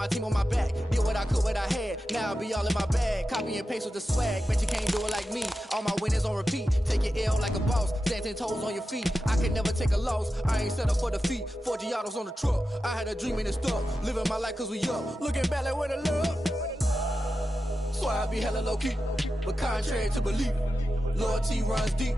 My team on my back, did what I could, what I had. Now I'll be all in my bag. Copy and paste with the swag. Bet you can't do it like me. All my winners on repeat. Take your L like a boss. Stand 10 toes on your feet. I can never take a loss. I ain't set up for defeat. 4 Giottos on the truck. I had a dream and it's stuck. Living my life cause we up. Looking back like where the love. So I be hella low key. But contrary to belief, loyalty runs deep.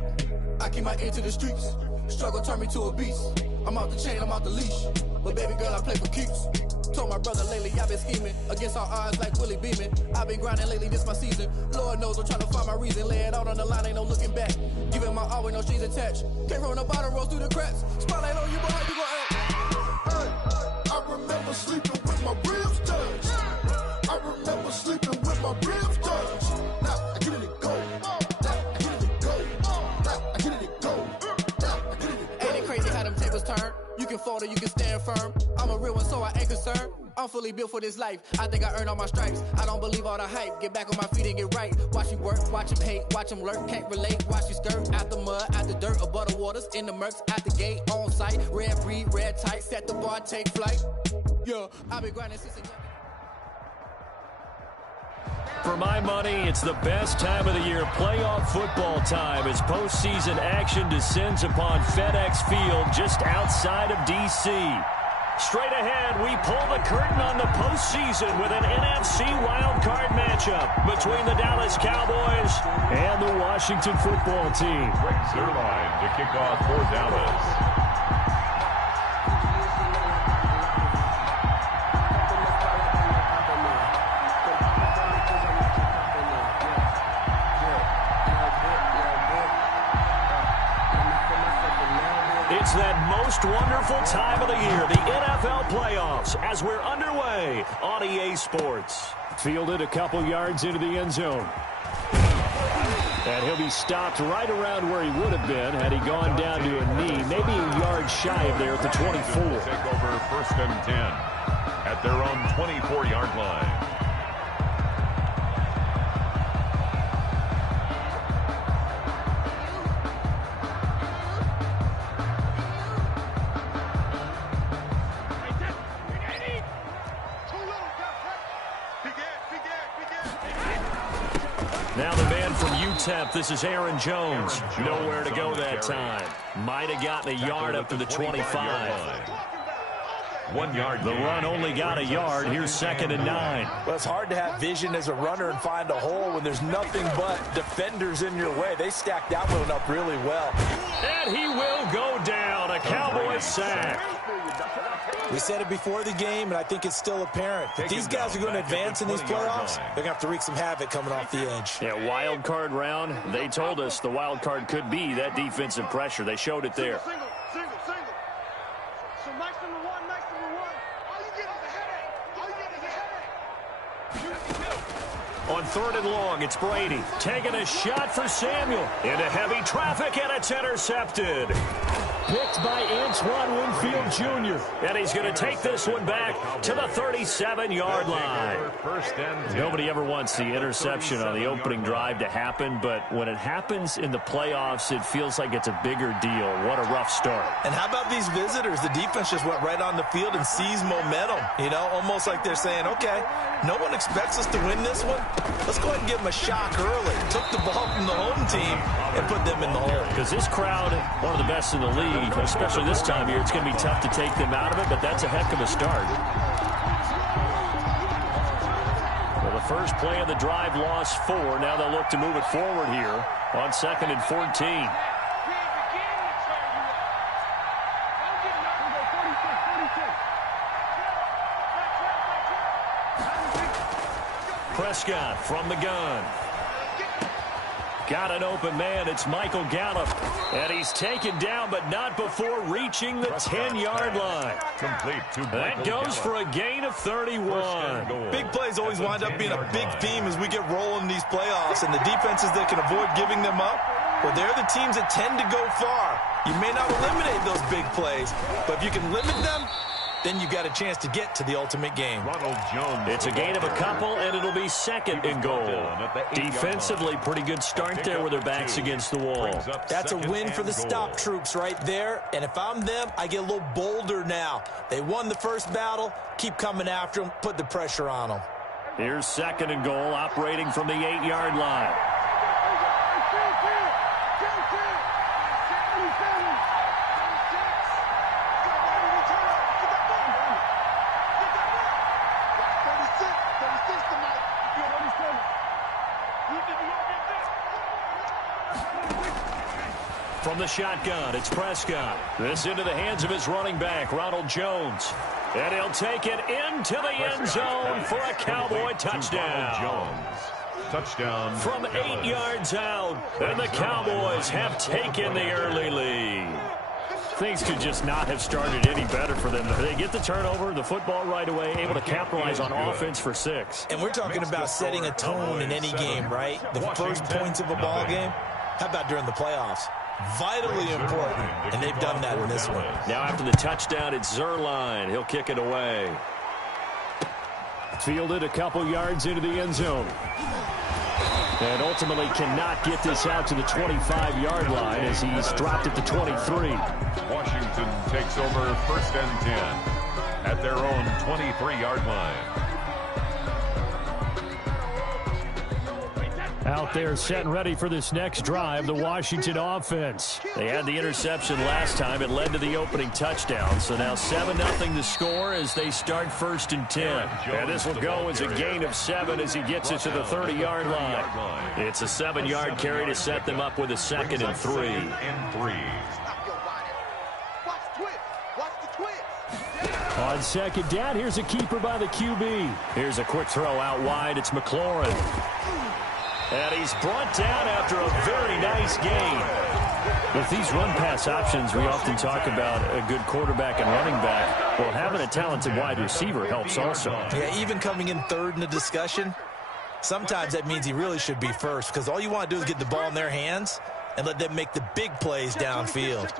I keep my ear to the streets. Struggle turned me to a beast. I'm off the chain, I'm off the leash. But baby girl, I play for keeps. Told my brother lately I've been scheming against all odds like Willie Beeman. I've been grinding lately, this my season. Lord knows I'm trying to find my reason. Lay it out on the line, ain't no looking back. Giving my all with no strings attached. Can't roll no bottom, roll through the cracks. Spotlight on you, but how you gon' act? Hey, I remember sleeping with my ribs touched. I remember sleeping with my ribs touched. Now I get it go. Now I get it go. Now I get it go. Now I get it go. Ain't it crazy how them tables turn? You can fold or you can stand firm. I'm a real one, so I ain't concerned. I'm fully built for this life. I think I earned all my stripes. I don't believe all the hype. Get back on my feet and get right. Watch you work, watch him hate, watch him lurk. Can't relate, watch you skirt. Out the mud, out the dirt, above the waters, in the murks, out the gate, on site. Red breed, red tight, set the bar, take flight. Yeah, I've been grinding since a young. For my money, it's the best time of the year, playoff football time, as postseason action descends upon FedEx Field just outside of D.C. Straight ahead, we pull the curtain on the postseason with an NFC wildcard matchup between the Dallas Cowboys and the Washington football team. Rick Zerline to kick off for Dallas. It's that most wonderful time of the year, the NFL playoffs, as we're underway on EA Sports. Fielded a couple yards into the end zone. And he'll be stopped right around where he would have been had he gone down to a knee, maybe a yard shy of there at the 24. Take over 1st and 10 at their own 24-yard line. Now the man from UTEP, this is Aaron Jones. Nowhere to go that time. Might have gotten a yard up to the 25. 1 yard. The run only got a yard. Here's 2nd and 9. Well, it's hard to have vision as a runner and find a hole when there's nothing but defenders in your way. They stacked that one up really well. And he will go down. A Cowboys sack. We said it before the game, and I think it's still apparent. If these guys are going to advance in these playoffs, they're going to have to wreak some havoc coming off the edge. Yeah, wild card round. They told us the wild card could be that defensive pressure. They showed it there. Single. So nice number one. All you get is a headache. On 3rd and long, it's Brady taking a shot for Samuel. Into heavy traffic, and it's intercepted. Picked by Antoine Winfield Jr. And he's going to take this one back to the 37-yard line. Nobody ever wants the interception on the opening drive to happen, but when it happens in the playoffs, it feels like it's a bigger deal. What a rough start. And how about these visitors? The defense just went right on the field and seized momentum. You know, almost like they're saying, okay, no one expects us to win this one. Let's go ahead and give them a shock early. Took the ball from the home team and put them in the hole. Because this crowd, one of the best in the league, especially this time of year, it's going to be tough to take them out of it, but that's a heck of a start. Well, the first play of the drive lost 4. Now they'll look to move it forward here on 2nd and 14. Prescott from the gun. Got an open man. It's Michael Gallup. And he's taken down, but not before reaching the 10-yard line. Complete to That goes for a gain of 31. Big plays always wind up being a big theme as we get rolling these playoffs. And the defenses that can avoid giving them up, well, they're the teams that tend to go far. You may not eliminate those big plays, but if you can limit them, then you got a chance to get to the ultimate game. Ronald Jones. It's a gain of a couple, and it'll be second and goal. Defensively, pretty good start there with their backs against the wall. That's a win for the stop troops right there. And if I'm them, I get a little bolder now. They won the first battle. Keep coming after them. Put the pressure on them. Here's second and goal, operating from the 8-yard line. From the shotgun, it's Prescott. This into the hands of his running back, Ronald Jones. And he'll take it into the end zone for a Cowboy touchdown. Touchdown. From 8 yards out, and the Cowboys have taken the early lead. Things could just not have started any better for them. They get the turnover, the football right away, able to capitalize on offense for 6. And we're talking about setting a tone in any game, right? The first points of a ball game. How about during the playoffs? Vitally important, and they've done that in this one. Now after the touchdown, it's Zerline. He'll kick it away. Fielded a couple yards into the end zone. And ultimately cannot get this out to the 25-yard line as he's dropped at the 23. Washington takes over first and 10 at their own 23-yard line. Out there set and ready for this next drive, the Washington offense. They had the interception last time. It led to the opening touchdown. So now 7-0 the score as they start first and 10. And this will go as a gain of 7 as he gets it to the 30-yard line. It's a 7-yard carry to set them up with a second and 3. On second down, here's a keeper by the QB. Here's a quick throw out wide. It's McLaurin. And he's brought down after a very nice gain. With these run-pass options, we often talk about a good quarterback and running back. Well, having a talented wide receiver helps also. Yeah, even coming in third in the discussion, sometimes that means he really should be first because all you want to do is get the ball in their hands and let them make the big plays downfield.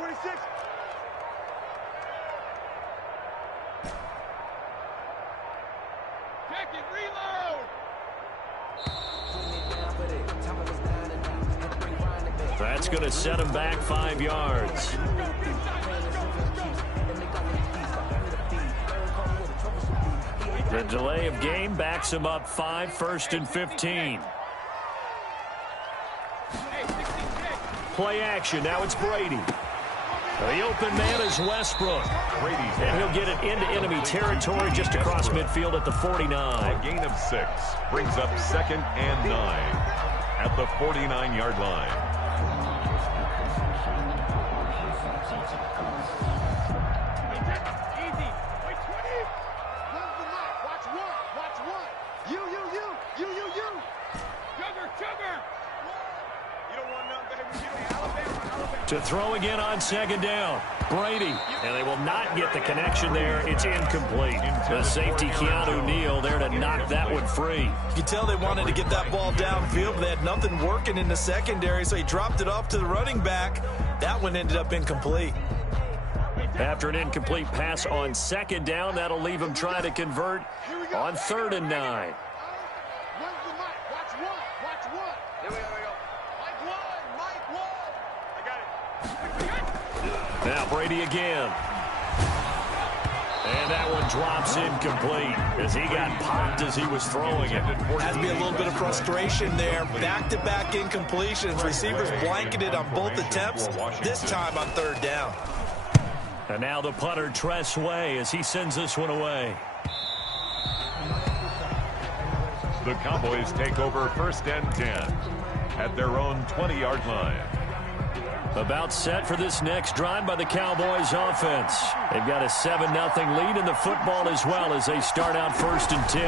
That's going to set him back 5 yards. The delay of game backs him up 5, first and 15. Play action. Now it's Brady. The open man is Westbrook. And he'll get it into enemy territory just across midfield at the 49. A gain of 6 brings up second and 9 at the 49-yard line. To throw again on second down. Brady. And they will not get the connection there. It's incomplete. The safety, Keanu Neal, there to knock that one free. You can tell they wanted to get that ball downfield, but they had nothing working in the secondary, so he dropped it off to the running back. That one ended up incomplete. After an incomplete pass on second down, that'll leave him trying to convert on 3rd and 9. Now Brady again. And that one drops incomplete as he got popped as he was throwing it. Has to be a little bit of frustration there. Back-to-back incompletions. Receivers blanketed on both attempts, this time on 3rd down. And now the punter, Tress Way, as he sends this one away. The Cowboys take over first and 10 at their own 20-yard line. About set for this next drive by the Cowboys offense. They've got a 7-0 lead in the football as well as they start out first and 10.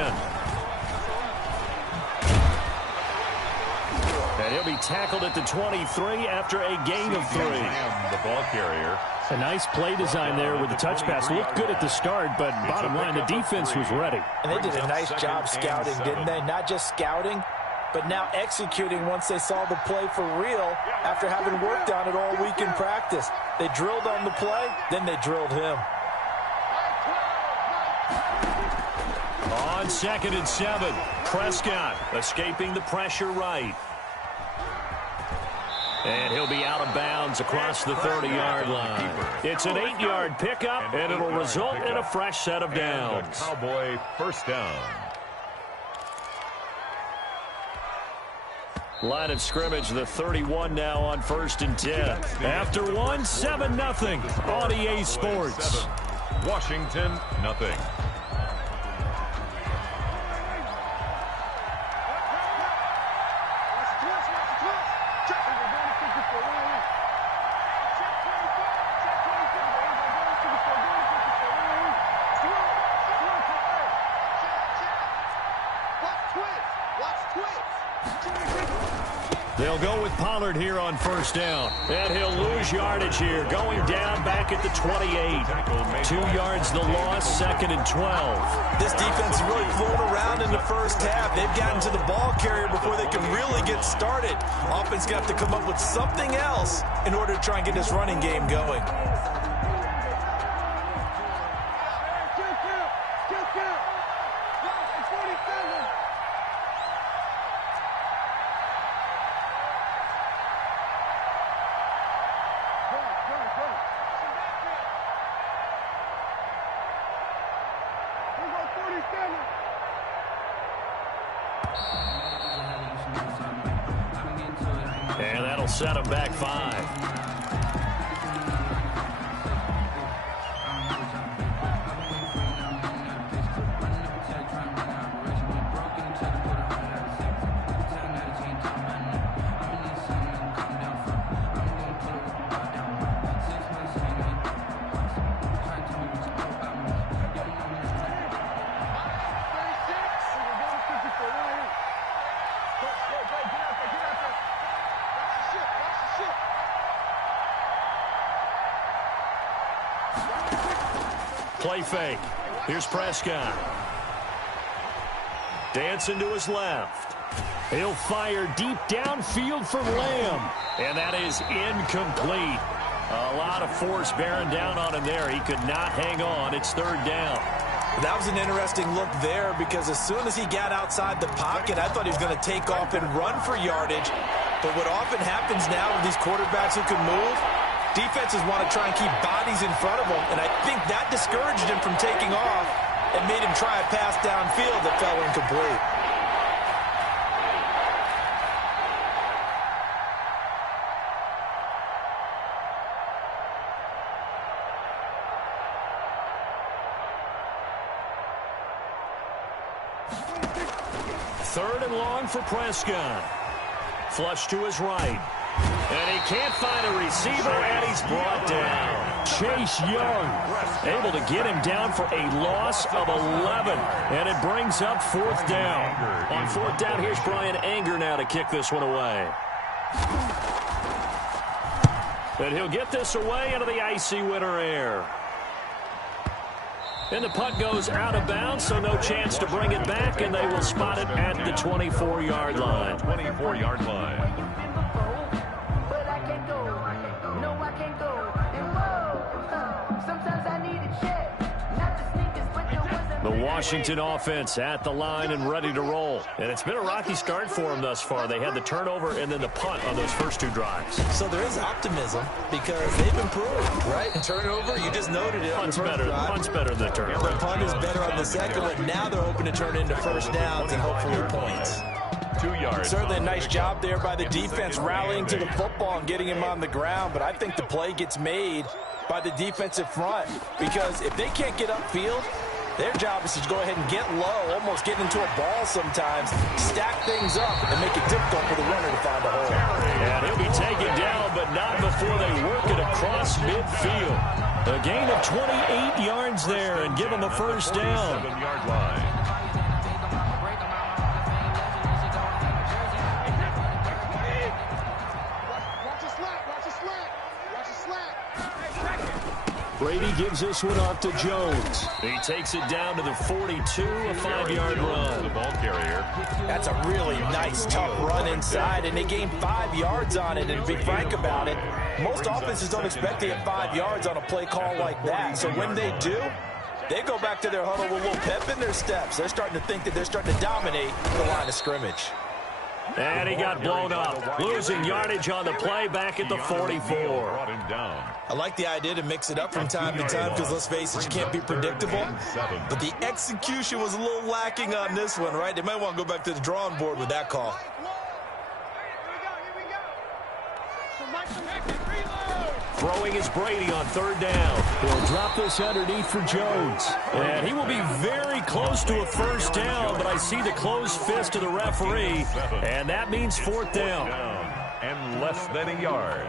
And he'll be tackled at the 23 after a gain of 3. The ball carrier. A nice play design there with the touch pass. Looked good at the start, but bottom line, the defense was ready. And they did a nice job scouting, didn't they? Not just scouting, but now executing once they saw the play for real after having worked on it all week in practice. They drilled on the play, then they drilled him. on 2nd and 7. Prescott escaping the pressure right. And he'll be out of bounds across the 30-yard line. It's an 8-yard pickup, and it'll result in a fresh set of downs. Cowboy first down. Line of scrimmage, the 31 now on 1st and 10. After one, 7-0 on EA Sports. Washington, nothing. They'll go with Pollard here on 1st down. And he'll lose yardage here, going down back at the 28. 2 yards the loss, 2nd and 12. This defense is really flown around in the first half. They've gotten to the ball carrier before they can really get started. Offense got to come up with something else in order to try and get this running game going. And that'll set him back 5. Play fake. Here's Prescott. Dancing to his left. He'll fire deep downfield for Lamb. And that is incomplete. A lot of force bearing down on him there. He could not hang on. It's 3rd down. That was an interesting look there because as soon as he got outside the pocket, I thought he was going to take off and run for yardage. But what often happens now with these quarterbacks who can move, defenses want to try and keep bodies in front of them, and I think that discouraged him from taking off and made him try a pass downfield that fell incomplete. Third and long for Prescott. Flush to his right. And he can't find a receiver, and he's brought down. Chase Young able to get him down for a loss of 11. And it brings up 4th down. On 4th down, here's Brian Anger now to kick this one away. And he'll get this away into the icy winter air. And the punt goes out of bounds, so no chance to bring it back, and they will spot it at the 24-yard line. 24-yard line. The Washington offense at the line and ready to roll. And it's been a rocky start for them thus far. They had the turnover and then the punt on those first 2 drives. So there is optimism because they've improved, right? Turnover, you just noted it. Punt's better than the turnover. The punt is better on the second one. Now they're hoping to turn into first downs and hopefully points. 2 yards. Certainly a nice job there by the defense rallying to the football and getting him on the ground, but I think the play gets made by the defensive front because if they can't get upfield, their job is to go ahead and get low, almost get into a ball sometimes, stack things up, and make it difficult for the runner to find a hole. And he'll be taken down, but not before they work it across midfield. A gain of 28 yards there and give him a first down. 7-yard line. Brady gives this one off to Jones. He takes it down to the 42, a 5-yard run. The ball carrier. That's a really nice, tough run inside, and they gained 5 yards on it. And to be frank about it, most offenses don't expect to get 5 yards on a play call like that. So when they do, They go back to their huddle with a little pep in their steps. They're starting to think that they're starting to dominate the line of scrimmage. And he got blown up, losing yardage on the play back at the 44. I like the idea to mix it up from time to time because, let's face it, you can't be predictable. But the execution was a little lacking on this one, right? They might want to go back to the drawing board with that call. Throwing is Brady on third down. He'll drop this underneath for Jones. And he will be very close to a first down, but I see the closed fist of the referee, and that means fourth down. And less than a yard.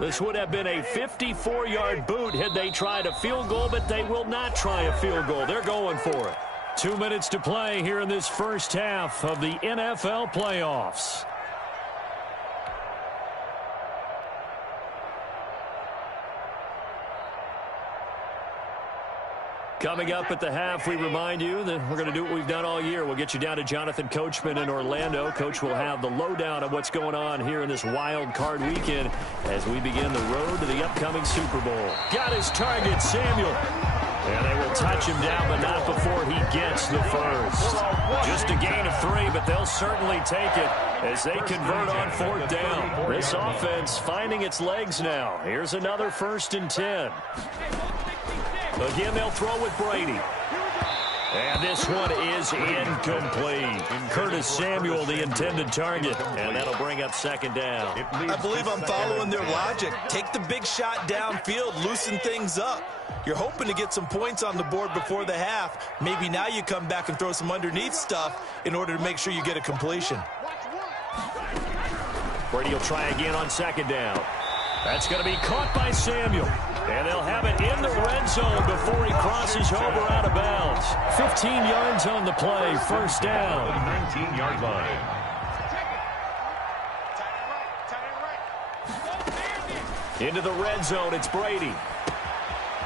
This would have been a 54-yard boot had they tried a field goal, but they will not try a field goal. They're going for it. 2 minutes to play here in this first half of the NFL playoffs. Coming up at the half, we remind you that we're going to do what we've done all year. We'll get you down to Jonathan Coachman in Orlando. Coach will have the lowdown of what's going on here in this wild card weekend as we begin the road to the upcoming Super Bowl. Got his target, Samuel. And they will touch him down, but not before he gets the first. Just a gain of 3, but they'll certainly take it as they convert on fourth down. This offense finding its legs now. Here's another 1st and 10. Again, they'll throw with Brady. And this one is incomplete. Curtis Samuel, the intended target. And that'll bring up 2nd down. I believe I'm following their logic. Take the big shot downfield, loosen things up. You're hoping to get some points on the board before the half. Maybe now you come back and throw some underneath stuff in order to make sure you get a completion. Brady will try again on 2nd down. That's going to be caught by Samuel. And they'll have it in the red zone before he crosses over out of bounds. 15 yards on the play, 1st down. 19-yard line. Into the red zone, it's Brady.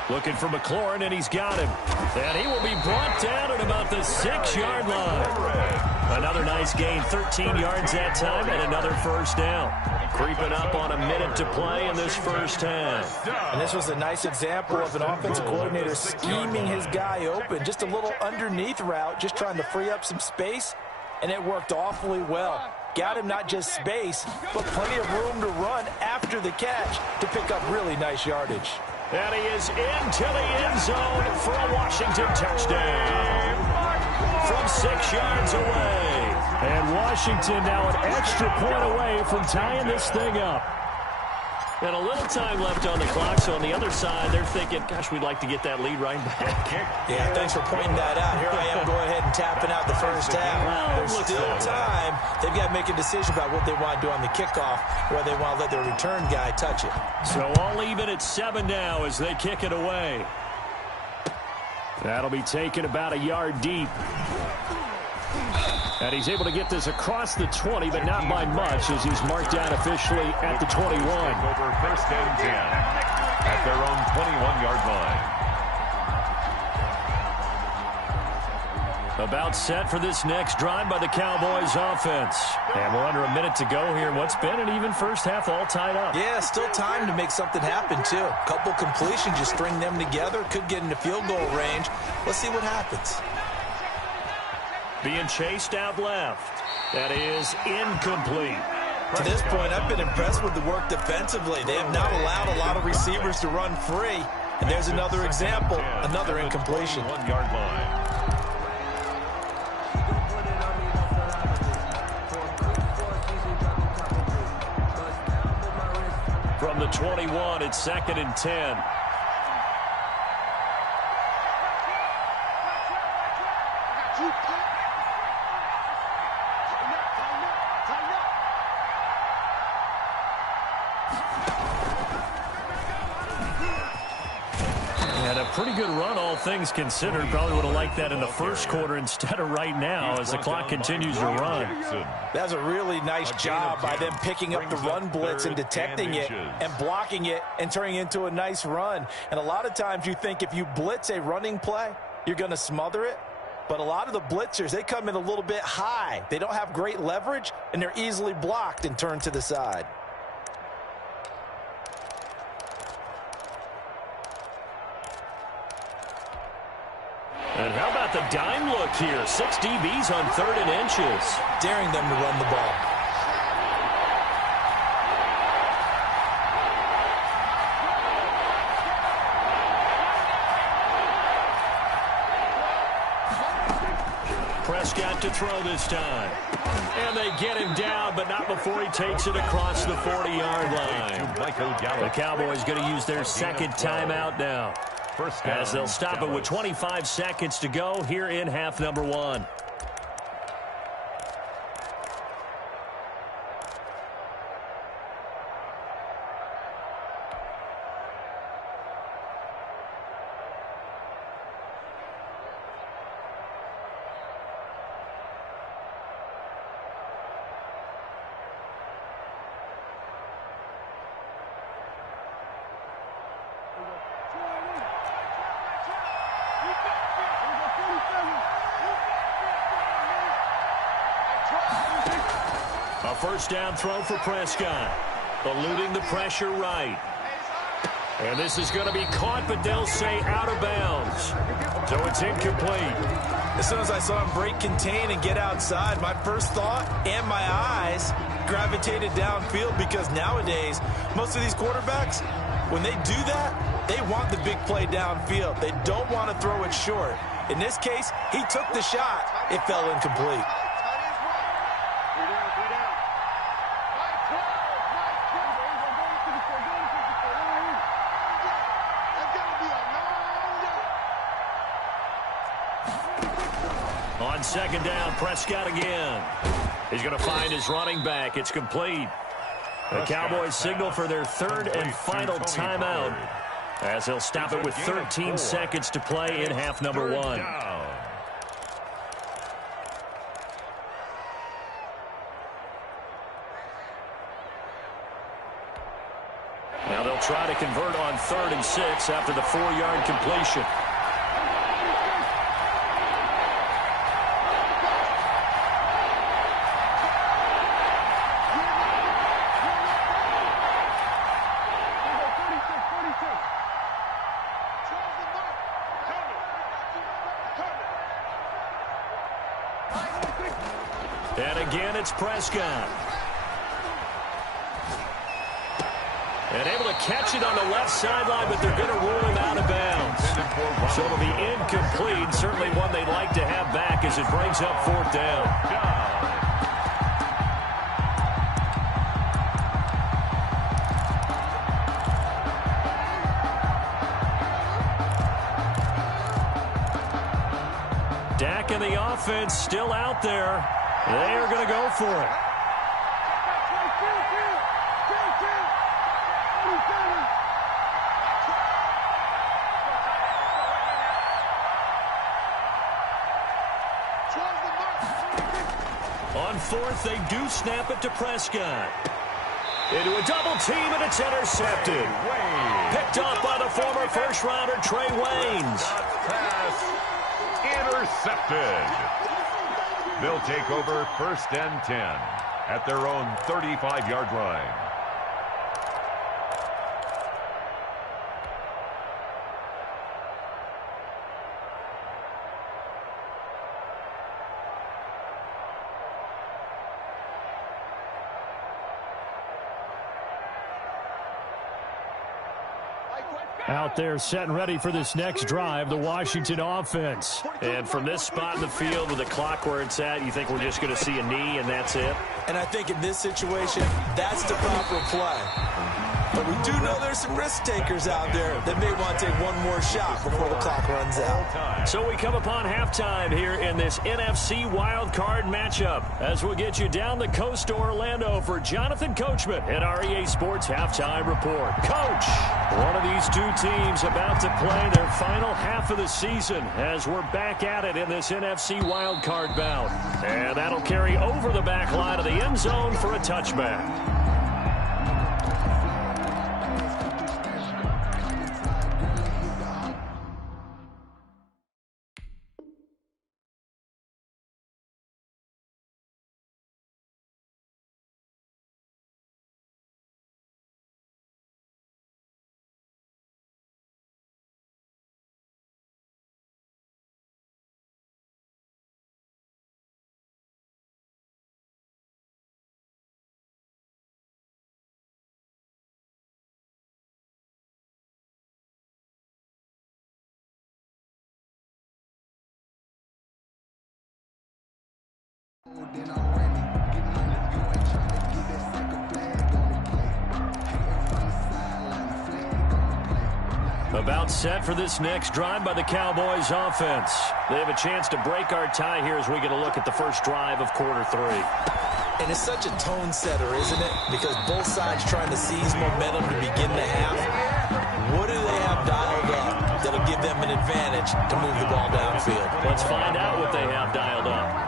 Looking for McLaurin, and he's got him. And he will be brought down at about the 6-yard line. Another nice gain, 13 yards that time, and another 1st down. Creeping up on a minute to play in this first half. And this was a nice example of an offensive coordinator scheming his guy open. Just a little underneath route, just trying to free up some space, and it worked awfully well. Got him not just space, but plenty of room to run after the catch to pick up really nice yardage. And he is into the end zone for a Washington touchdown from 6 yards away. And Washington now an extra point away from tying this thing up. And a little time left on the clock, so on the other side, they're thinking, gosh, we'd like to get that lead right back. Yeah, thanks for pointing that out. Here I am going ahead and tapping out the first half. Well, There's still time. They've got to make a decision about what they want to do on the kickoff, or they want to let their return guy touch it. So all even at 7 now as they kick it away. That'll be taken about a yard deep. And he's able to get this across the 20, but not by much as he's marked down officially at the 21. Over 1st and 10 at their own 21-yard line. About set for this next drive by the Cowboys offense. And we're under a minute to go here. What's been an even first half all tied up. Yeah, still time to make something happen, too. A couple completions, just string them together. Could get into field goal range. Let's see what happens. Being chased out left. That is incomplete. To this point, I've been impressed with the work defensively. They have not allowed a lot of receivers to run free. And there's another example, another incompletion. 1-yard line. From the 21, it's 2nd and 10. Pretty good run, all things considered. Probably would have liked that in the first quarter instead of right now as the clock continues to run. That's a really nice job by them picking up the run blitz and detecting it and blocking it and turning it into a nice run. And a lot of times you think if you blitz a running play, you're going to smother it. But a lot of the blitzers, they come in a little bit high. They don't have great leverage, and they're easily blocked and turned to the side. And how about the dime look here? 6 DBs on 3rd and inches. Daring them to run the ball. Prescott to throw this time. And they get him down, but not before he takes it across the 40-yard line. The Cowboys going to use their second timeout now, as they'll stop it with 25 seconds to go here in half number 1. A first down throw for Prescott. Eluding the pressure right. And this is going to be caught, but they'll say out of bounds. So it's incomplete. As soon as I saw him break contain and get outside, my first thought and my eyes gravitated downfield, because nowadays, most of these quarterbacks, when they do that, they want the big play downfield. They don't want to throw it short. In this case, he took the shot. It fell incomplete. On second down, Prescott again. He's going to find his running back. It's complete. The Cowboys signal for their 3rd and final timeout, as they'll stop it with 13 seconds to play in half number 1. Now they'll try to convert on 3rd and 6 after the 4-yard completion. And again, it's Prescott. And able to catch it on the left sideline, but they're going to rule him out of bounds. So it'll be incomplete. Certainly one they'd like to have back as it brings up 4th down. Dak and the offense still out there. They are going to go for it. On 4th, they do snap it to Prescott. Into a double team, and it's intercepted. Picked off by the former first-rounder Trey Waynes. Pass intercepted. They'll take over 1st and 10 at their own 35-yard line. Out there set and ready for this next drive, the Washington offense. And from this spot in the field with the clock where it's at, you think we're just going to see a knee and that's it? And I think in this situation, that's the proper play. But we do know there's some risk takers out there that may want to take one more shot before the clock runs out. So we come upon halftime here in this NFC wildcard matchup, as we'll get you down the coast to Orlando for Jonathan Coachman at REA Sports Halftime Report. Coach, one of these two teams about to play their final half of the season as we're back at it in this NFC wildcard bout. And that'll carry over the back line of the end zone for a touchback. About set for this next drive by the Cowboys offense. They have a chance to break our tie here as we get a look at the first drive of quarter 3. And it's such a tone setter, isn't it? Because both sides trying to seize momentum to begin the half. What do they have dialed up that'll give them an advantage to move the ball downfield? Let's find out what they have dialed up.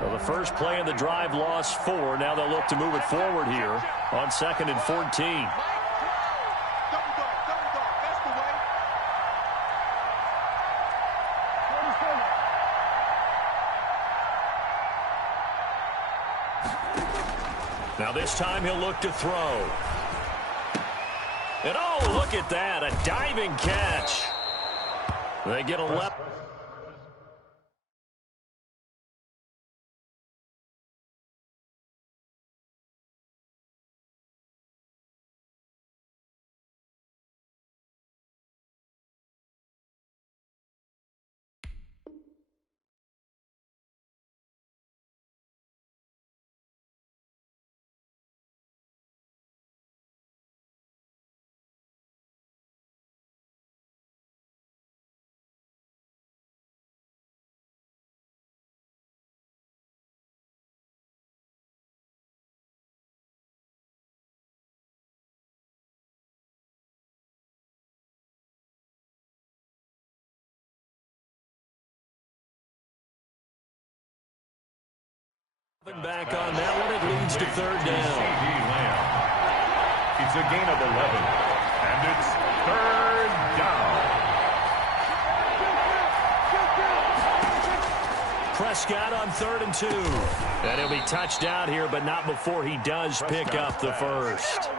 Well, the first play of the drive lost 4. Now they'll look to move it forward here on 2nd and 14. Now this time he'll look to throw. And oh, look at that, a diving catch. They get a left. Back on that one, it leads to 3rd down. It's a gain of 11, and it's 3rd down. Prescott on 3rd and 2. And he'll be touched out here, but not before he does pick up the first.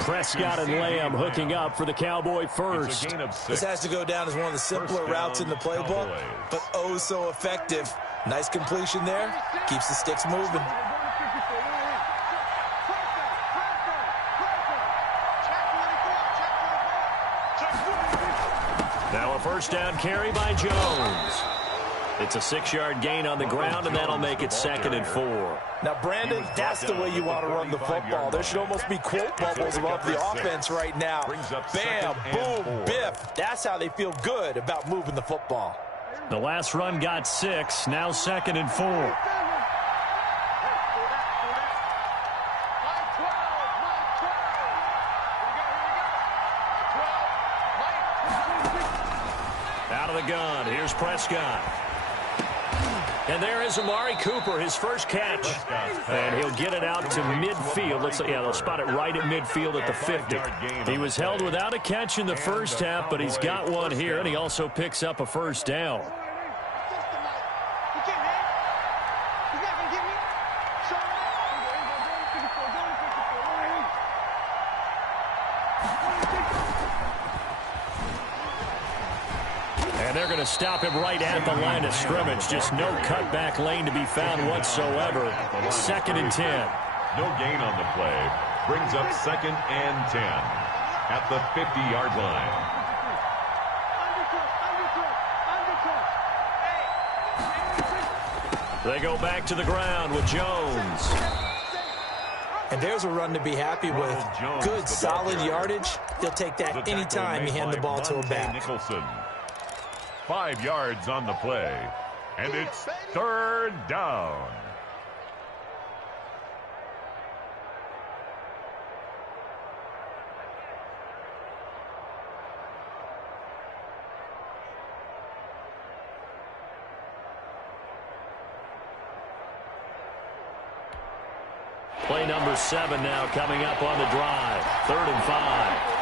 Prescott and Lamb hooking up for the Cowboy first. This has to go down as one of the simpler routes in the playbook, but oh so effective. Nice completion there. Keeps the sticks moving. Now a first down carry by Jones. It's a 6-yard gain on the ground, and that'll make it 2nd and 4. Now, Brandon, that's the way you want to run the football. There should almost be quote bubbles above the offense right now. Bam, boom, biff. That's how they feel good about moving the football. The last run got 6, now 2nd and 4. Out of the gun, here's Prescott. And there is Amari Cooper, his first catch. And he'll get it out to midfield. They'll spot it right at midfield at the 50. He was held without a catch in the first half, but he's got one here, and he also picks up a first down. And they're going to stop him right at the line of scrimmage. Just no cutback lane to be found whatsoever. 2nd and 10. No gain on the play. Brings up 2nd and 10 at the 50-yard line. They go back to the ground with Jones. And there's a run to be happy with. Good, solid yardage. He'll take that anytime you hand the ball to him back. Nicholson. 5 yards on the play, and it's 3rd down. Play number 7 now coming up on the drive. 3rd and 5.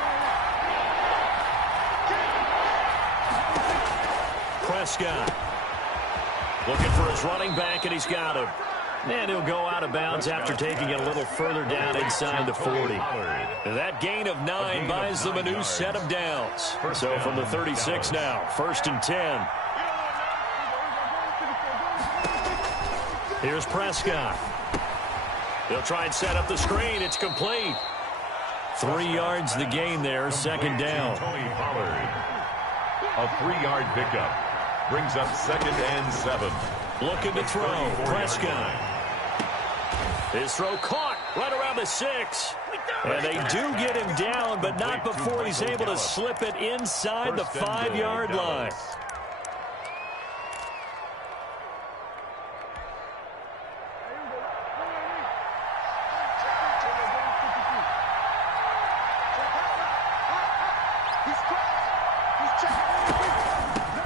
Prescott looking for his running back, and he's got him. And he'll go out of bounds after taking it a little further down inside the 40. That gain of 9 buys them a new set of downs. So from the 36 now, 1st and 10. Here's Prescott. They'll try and set up the screen. It's complete. 3 yards the gain there, second down. Tony Pollard. A 3-yard pickup. Brings up 2nd and 7. Looking to throw. Prescott. His throw caught right around the 6. And they do get him down, but not before he's able to slip it inside the 5-yard line.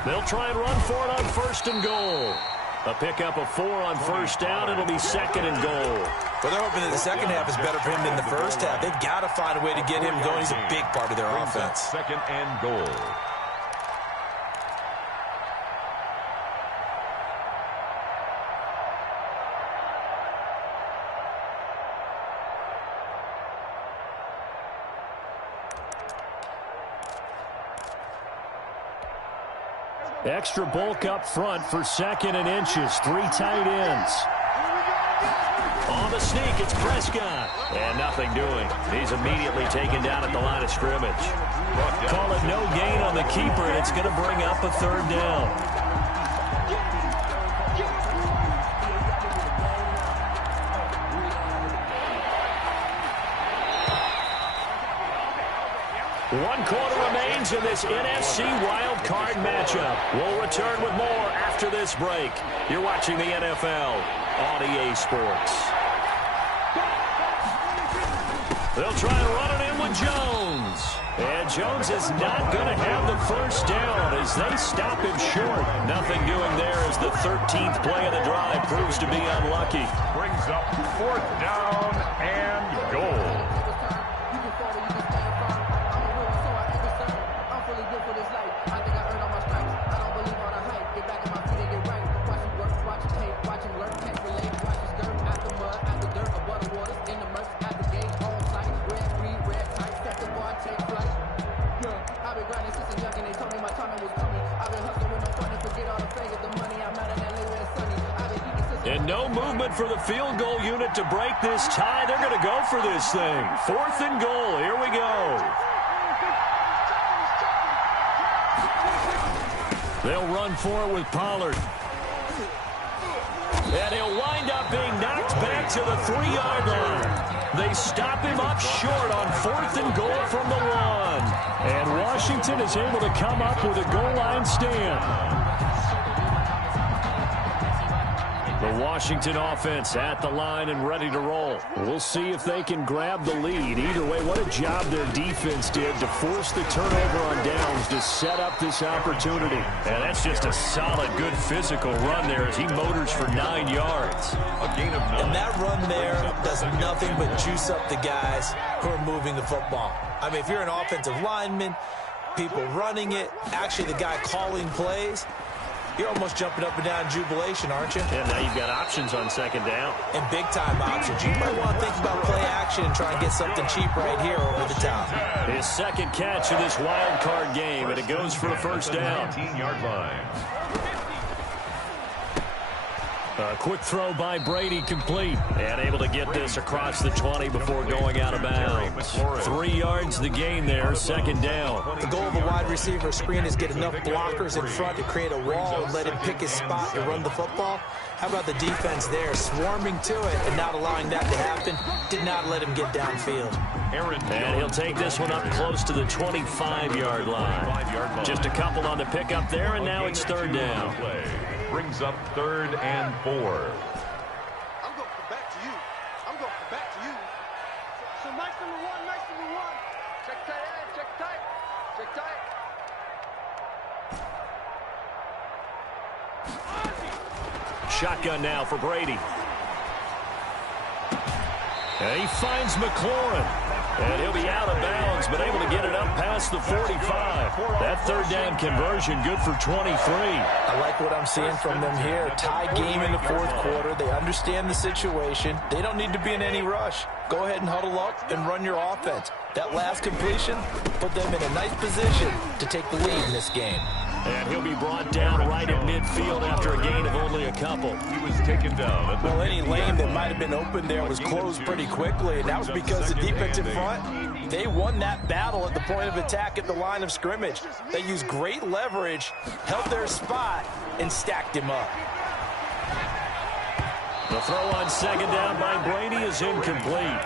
They'll try and run for it on 1st and goal. A pickup of 4 on 1st down. It'll be 2nd and goal. Well, they're hoping that the second half is better for him than the first half. They've got to find a way to get him going. He's a big part of their offense. 2nd and goal. Extra bulk up front for 2nd and inches. 3 tight ends. On the sneak, it's Prescott. And nothing doing. He's immediately taken down at the line of scrimmage. Call it no gain on the keeper, and it's going to bring up a 3rd down. One quarter remains in this NFC Wild Card matchup. We'll return with more after this break. You're watching the NFL on EA Sports. They'll try and run it in with Jones. And Jones is not going to have the 1st down as they stop him short. Nothing doing there as the 13th play of the drive proves to be unlucky. Brings up 4th down and goal. And no movement for the field goal unit to break this tie. They're going to go for this thing. 4th and goal. Here we go. They'll run for it with Pollard. And he'll wind up being knocked back to the 3-yard line. They stop him up short on 4th and goal from the 1. And Washington is able to come up with a goal line stand. The Washington offense at the line and ready to roll. We'll see if they can grab the lead. Either way, what a job their defense did to force the turnover on downs to set up this opportunity. And that's just a solid, good physical run there as he motors for 9 yards. A gain of 9. And that run there does nothing but juice up the guys who are moving the football. I mean, if you're an offensive lineman, people running it, actually the guy calling plays, you're almost jumping up and down in jubilation, aren't you? And now you've got options on 2nd down. And big-time options. You might want to think about play action and try and get something cheap right here over the top. His 2nd catch of this wild card game, and it goes for a 1st down. 19-yard line. A quick throw by Brady complete. And able to get this across the 20 before going out of bounds. 3 yards the gain there, 2nd down. The goal of a wide receiver screen is get enough blockers in front to create a wall and let him pick his spot to run the football. How about the defense there, swarming to it and not allowing that to happen? Did not let him get downfield. And he'll take this one up close to the 25-yard line. Just a couple on the pickup there, and now it's 3rd down. Brings up 3rd and 4. I'm going to come back to you. I'm going to come back to you. So nice number one, nice number one. Check tight, check tight, check tight. Shotgun now for Brady. And he finds McLaurin. And he'll be out of bounds, but able to get it up past the 45. That 3rd down conversion good for 23. I like what I'm seeing from them here. Tie game in the 4th quarter. They understand the situation. They don't need to be in any rush. Go ahead and huddle up and run your offense. That last completion put them in a nice position to take the lead in this game. And he'll be brought down right at midfield after a gain of only a couple. He was taken down. Well, any lane that might have been open there was closed pretty quickly, and that was because the defensive front, they won that battle at the point of attack at the line of scrimmage. They used great leverage, held their spot, and stacked him up. The throw on second down by Brady is incomplete.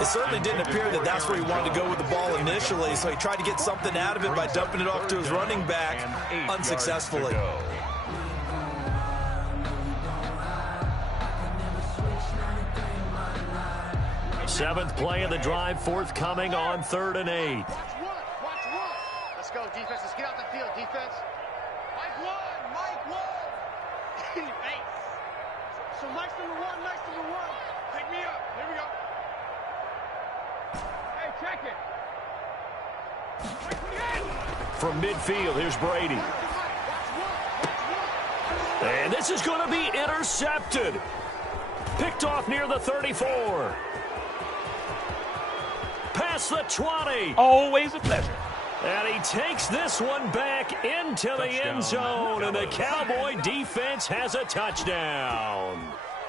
It certainly didn't appear that that's where he wanted to go with the ball initially, so he tried to get something out of it by dumping it off to his running back unsuccessfully. Seventh play of the drive, forthcoming on 3rd and 8. Watch one. Let's go, defense. Let's get out the field, defense. Mike one. Hey. So Mike's number one. Pick me up. Here we go. Hey, check it. From midfield, here's Brady. And this is going to be intercepted. Picked off near the 34. Past the 20. Always a pleasure. And he takes this one back into the end zone, and the Cowboy defense has a touchdown.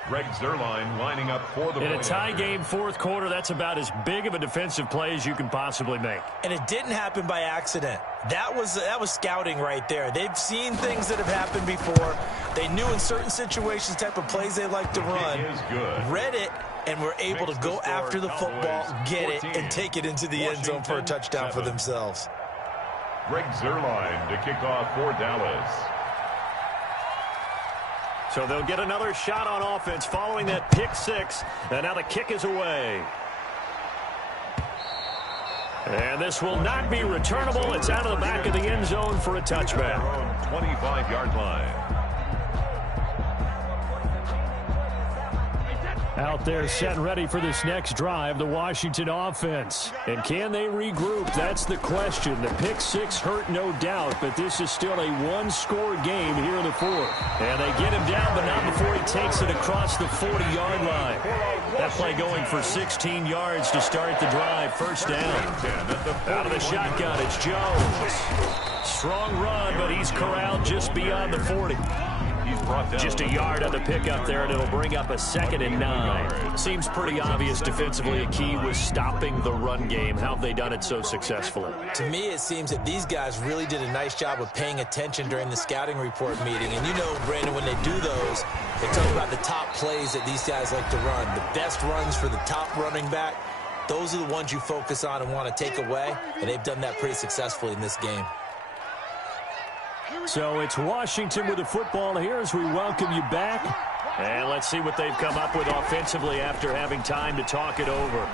Greg Zuerlein lining up for the In a tie game, fourth quarter, that's about as big of a defensive play as you can possibly make. And it didn't happen by accident. That was scouting right there. They've seen things that have happened before. They knew in certain situations type of plays they like to run. Read it, and were able to go after the football, get it, and take it into the end zone for a touchdown for themselves. Greg Zuerlein to kick off for Dallas. So they'll get another shot on offense following that pick six. And now the kick is away. And this will not be returnable. It's out of the back of the end zone for a touchback. 25-yard line. Out there set and ready for this next drive, the Washington offense. And can they regroup? That's the question. The pick six hurt, no doubt, but this is still a one-score game here in the fourth. And they get him down, but not before he takes it across the 40-yard line. That play going for 16 yards to start the drive. First down. Out of the shotgun, it's Jones. Strong run, but he's corralled just beyond the 40. Just a yard on the pickup there, and it'll bring up a 2nd and 9. Seems pretty obvious defensively a key was stopping the run game. How have they done it so successfully? To me, it seems that these guys really did a nice job of paying attention during the scouting report meeting. And you know, Brandon, when they do those, they talk about the top plays that these guys like to run. The best runs for the top running back, those are the ones you focus on and want to take away. And they've done that pretty successfully in this game. So it's Washington with the football here as we welcome you back. And let's see what they've come up with offensively after having time to talk it over.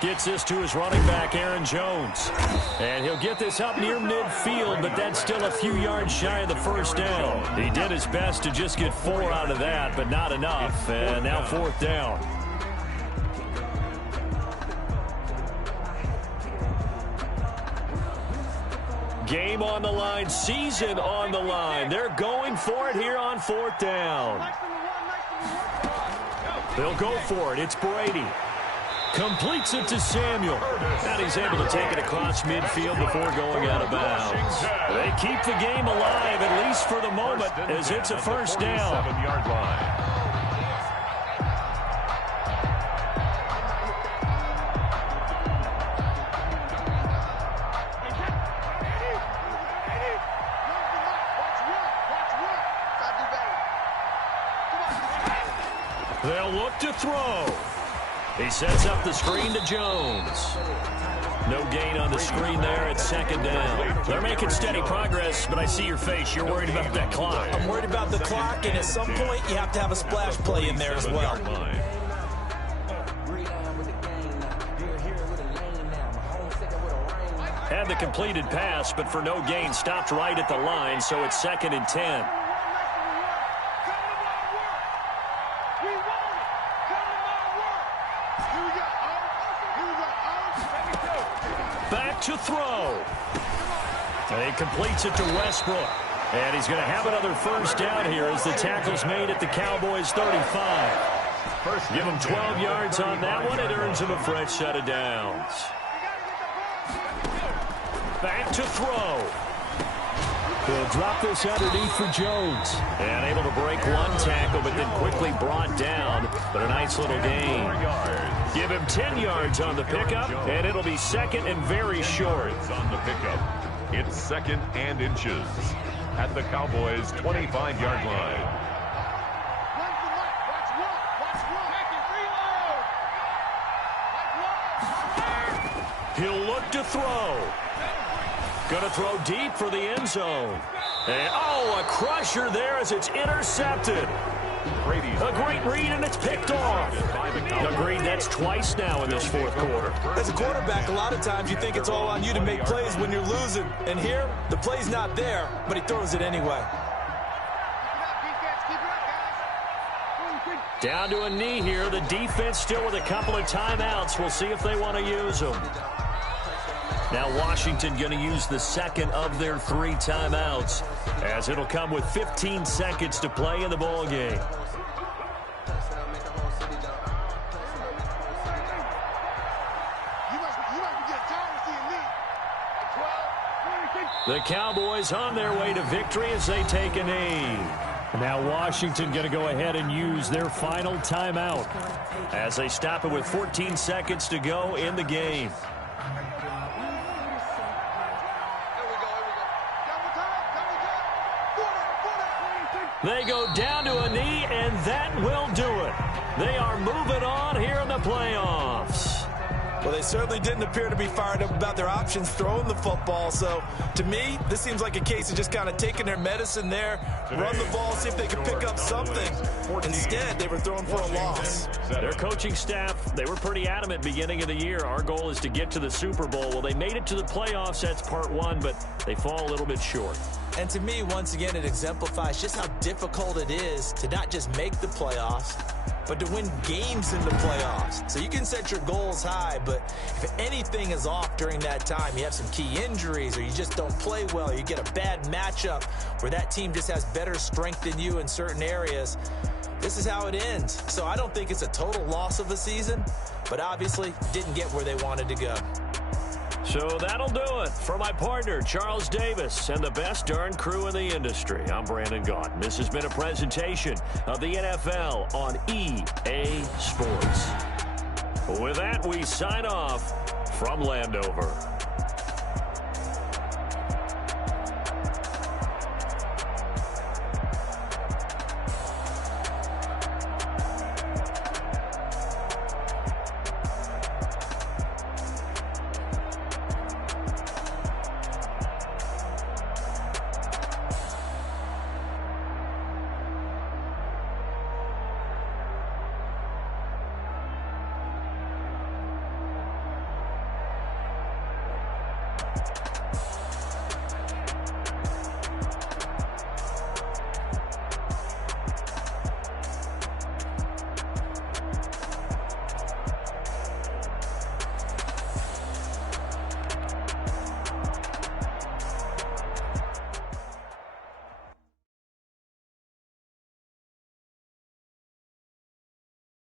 Gets this to his running back, Aaron Jones. And he'll get this up near midfield, but that's still a few yards shy of the first down. He did his best to just get 4 out of that, but not enough. And now 4th down. Game on the line, season on the line. They're going for it here on 4th down. They'll go for it. It's Brady. Completes it to Samuel. And he's able to take it across midfield before going out of bounds. They keep the game alive, at least for the moment, as it's a first down. 7-yard line. They'll look to throw. He sets up the screen to Jones. No gain on the screen there. It's 2nd down. They're making steady progress, but I see your face. You're worried about that clock. I'm worried about the clock, and at some point you have to have a splash play in there as well. Had the completed pass, but for no gain, stopped right at the line, so it's 2nd and 10. Back to throw. And he completes it to Westbrook. And he's going to have another first down here as the tackle's made at the Cowboys 35. Give him 12 yards on that one. It earns him a fresh set of downs. Back to throw. He'll drop this underneath for Jones. And able to break one tackle, but then quickly brought down. But a nice little gain. Give him 10 yards on the pickup, and it'll be second and very short. On the pickup, it's second and inches at the Cowboys' 25-yard line. He'll look to throw. Going to throw deep for the end zone. And, oh, a crusher there as it's intercepted. A great read, and it's picked off. Agreed, that's twice now in this fourth quarter. As a quarterback, a lot of times you think it's all on you to make plays when you're losing. And here, the play's not there, but he throws it anyway. Down to a knee here. The defense still with a couple of timeouts. We'll see if they want to use them. Now Washington going to use the second of their 3 timeouts, as it'll come with 15 seconds to play in the ball game. The Cowboys on their way to victory as they take a knee. Now Washington going to go ahead and use their final timeout as they stop it with 14 seconds to go in the game. They go down to a knee, and that will do it. They are moving on here in the playoffs. Well, they certainly didn't appear to be fired up about their options throwing the football. So, to me, this seems like a case of just kind of taking their medicine there, run the ball, see if they can pick up something. Instead, they were throwing for a loss. Their coaching staff, they were pretty adamant beginning of the year. Our goal is to get to the Super Bowl. Well, they made it to the playoffs. That's part one, but they fall a little bit short. And to me, once again, it exemplifies just how difficult it is to not just make the playoffs, but to win games in the playoffs. So you can set your goals high, but if anything is off during that time, you have some key injuries or you just don't play well, or you get a bad matchup where that team just has better strength than you in certain areas, this is how it ends. So I don't think it's a total loss of a season, but obviously didn't get where they wanted to go. So that'll do it for my partner, Charles Davis, and the best darn crew in the industry. I'm Brandon Gaudin. This has been a presentation of the NFL on EA Sports. With that, we sign off from Landover.